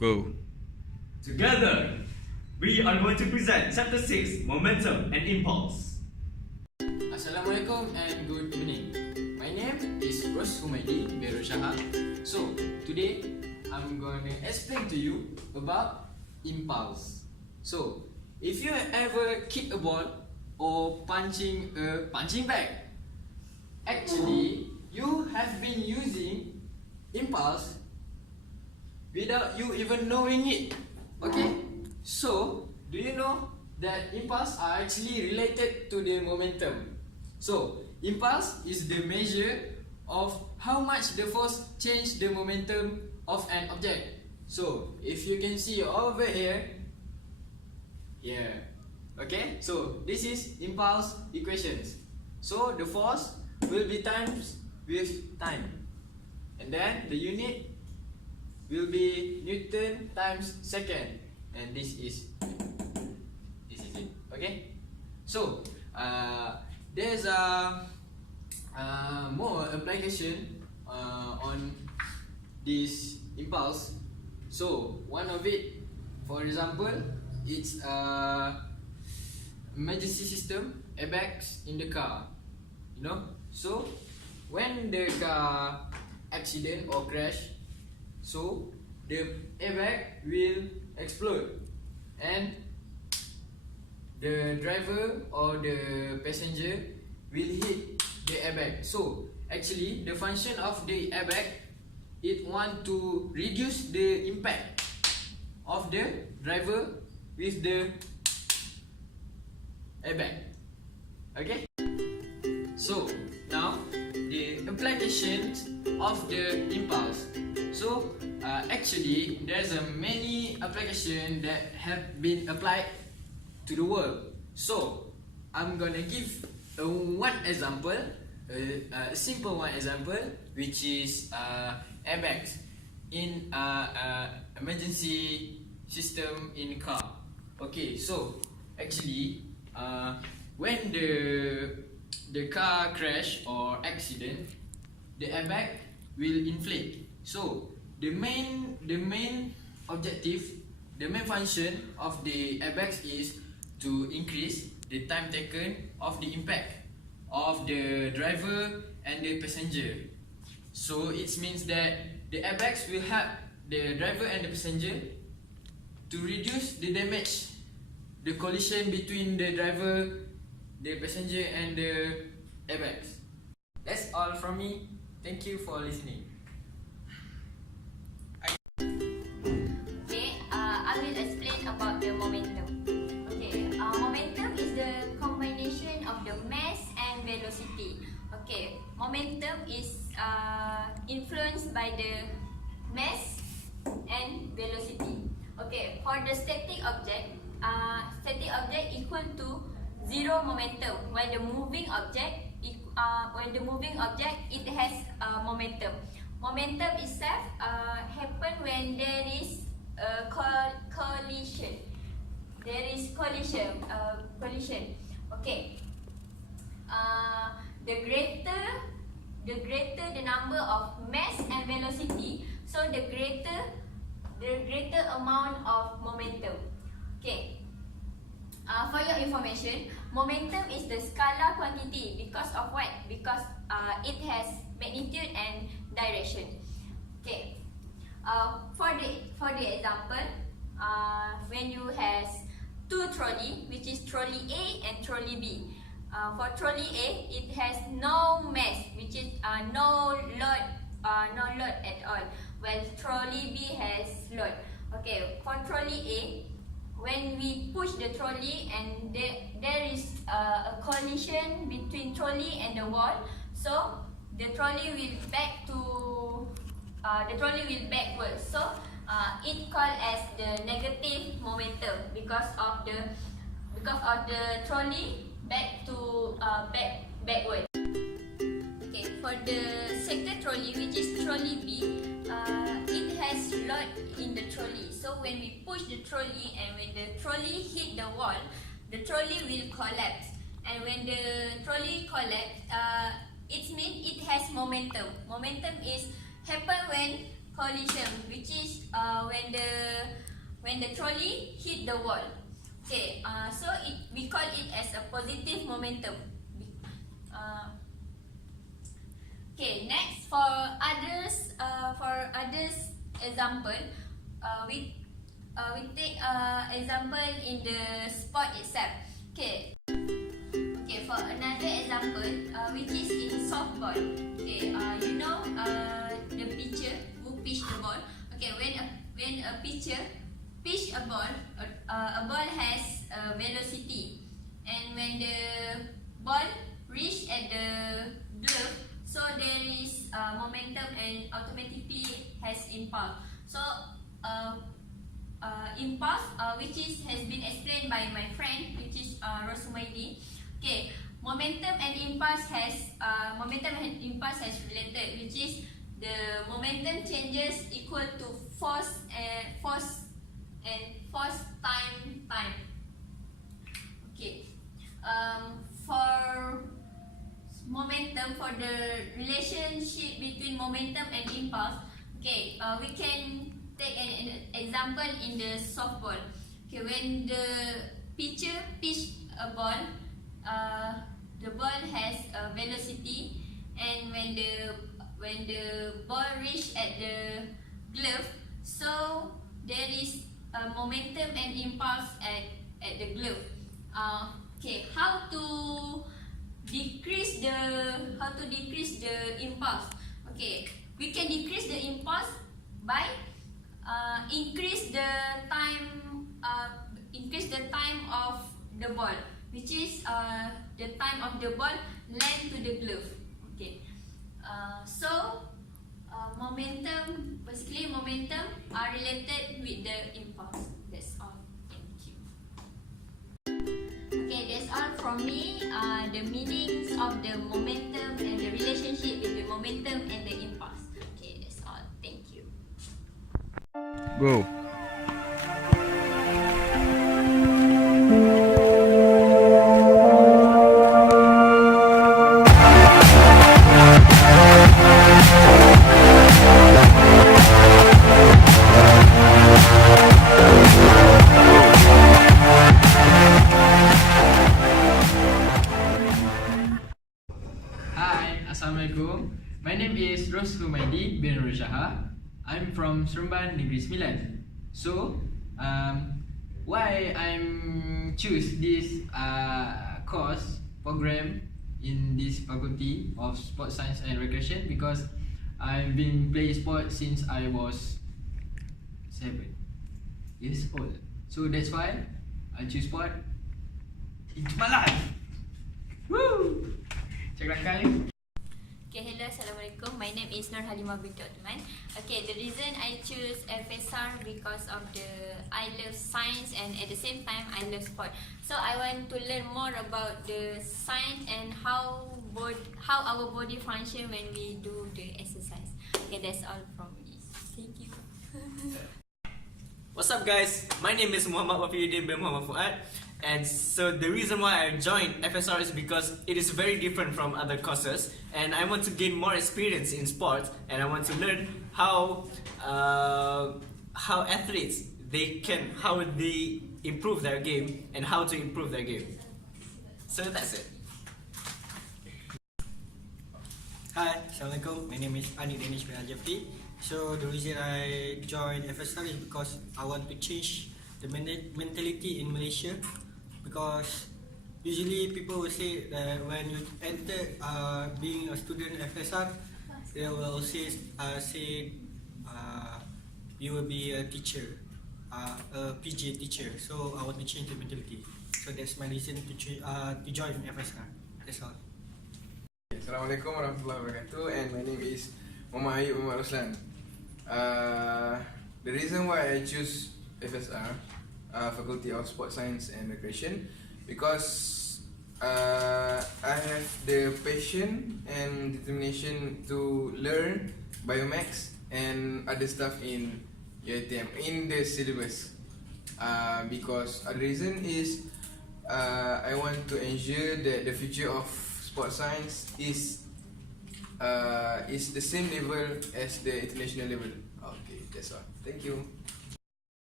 Go. Together, we are going to present Chapter 6, Momentum and Impulse. Assalamualaikum and good evening. My name is Ros Humaydi Berushaha. So, today I'm going to explain to you about impulse. So, if you ever kick a ball or punching a punching bag, actually you have been using impulse without you even knowing it. Okay? So, do you know that impulse are actually related to the momentum? So, impulse is the measure of how much the force change the momentum of an object. So, if you can see over here, okay, so this is impulse equations. So, the force will be times with time, and then the unit will be Newton times second, and this is it. Okay, so there's a more application on this impulse. So one of it, for example, it's emergency system airbags in the car. You know, so when the car accident or crash, so the airbag will explode and the driver or the passenger will hit the airbag. So actually the function of the airbag, it want to reduce the impact of the driver with the airbag. Okay, so now the applications of the impulse. So actually there's a many applications that have been applied to the world. So I'm gonna give one example, a simple one example, which is airbags in emergency system in car. Okay, so actually when the car crash or accident, the airbag will inflate. So the main objective, the main function of the airbags is to increase the time taken of the impact of the driver and the passenger. So it means that the airbags will help the driver and the passenger to reduce the damage, the collision between the driver, the passenger and the airbags. That's all from me. Thank you for listening. Okay, I will explain about the momentum. Okay, momentum is the combination of the mass and velocity. Okay, momentum is influenced by the mass and velocity. Okay, for the static object equal to zero momentum, while the moving object it has momentum. Momentum itself happen when there is a collision. Okay. The greater the number of mass and velocity, so the greater amount of momentum. Okay. For your information, momentum is the scalar quantity because of what? Because it has magnitude and direction. Okay. For the example, when you has two trolley, which is trolley A and trolley B. For trolley A, it has no mass, which is no load at all, while trolley B has load. Okay. For trolley A, when we push the trolley and there is a collision between trolley and the wall, so the trolley will backwards. So it called as the negative momentum because of the trolley backward. Okay, for the second trolley, which is trolley B, it has load in the trolley. So when we push the trolley and when the trolley hit the wall, the trolley will collapse. And when the trolley collapse, it means it has momentum. Momentum is happen when collision, which is when the trolley hit the wall. Okay, so we call it as a positive momentum. Okay, next for others example, we take example in the sport itself. Okay. Okay, for another example, which is in softball. Okay, the pitcher who pitch the ball. Okay, when a pitcher pitch a ball has velocity, and when the ball reach at the glove, so there is momentum and automatically has impulse. So impulse, which has been explained by my friend, which is Rosumaidi. Okay, momentum and impulse has related, which is the momentum changes equal to force time. Okay, for momentum, for the relationship between momentum and impulse. Okay, we can take an example in the softball. Okay, when the pitcher pitch a ball, the ball has a velocity, and when the ball reach at the glove, so there is a momentum and impulse at the glove. Okay, how to decrease the impulse? Okay, we can decrease the impulse by increase the time of the ball, which is the time of the ball land to the glove. Okay, so basically momentum are related with the impulse. That's all. Thank you. Okay, that's all from me. The meanings of the momentum and the relationship with the momentum and the impulse. Okay, that's all. Thank you. Go. Hi, Assalamualaikum. My name is Roslumaidi bin Rushaha. I'm from Seremban Negeri Sembilan. So, why I'm choose this course program in this faculty of Sport Science and Recreation, because I've been playing sport since I was 7 years old. So that's why I choose sport into my life. Woo! Cakap Okay, hello, Assalamualaikum. My name is Nur Halimah binti Ottoman. Okay, the reason I choose FSR because of I love science, and at the same time I love sport. So I want to learn more about the science and how our body function when we do the exercise. Okay, that's all from me. Thank you. What's up, guys? My name is Muhammad Wafiuddin bin Muhammad Fuad, and so the reason why I joined FSR is because it is very different from other courses, and I want to gain more experience in sports, and I want to learn how athletes how they improve their game and how to improve their game. So that's it. Hi, Assalamualaikum. My name is Anik Danish bin Al-Jafri. So the reason I joined FSR is because I want to change the mentality in Malaysia, because usually people will say that when you enter being a student FSR, they will say you will be a teacher, a PJ teacher. So I want to change the mentality. So that's my reason to join FSR. That's all. Assalamualaikum warahmatullahi wabarakatuh, and my name is Muhammad Ayub Muhammad Roslan. The reason why I choose FSR, Faculty of Sport Science and Recreation, because I have the passion and determination to learn Biomech and other stuff in UiTM in the syllabus. Because the reason is I want to ensure that the future of sport science is the same level as the international level. Okay, that's all. Thank you.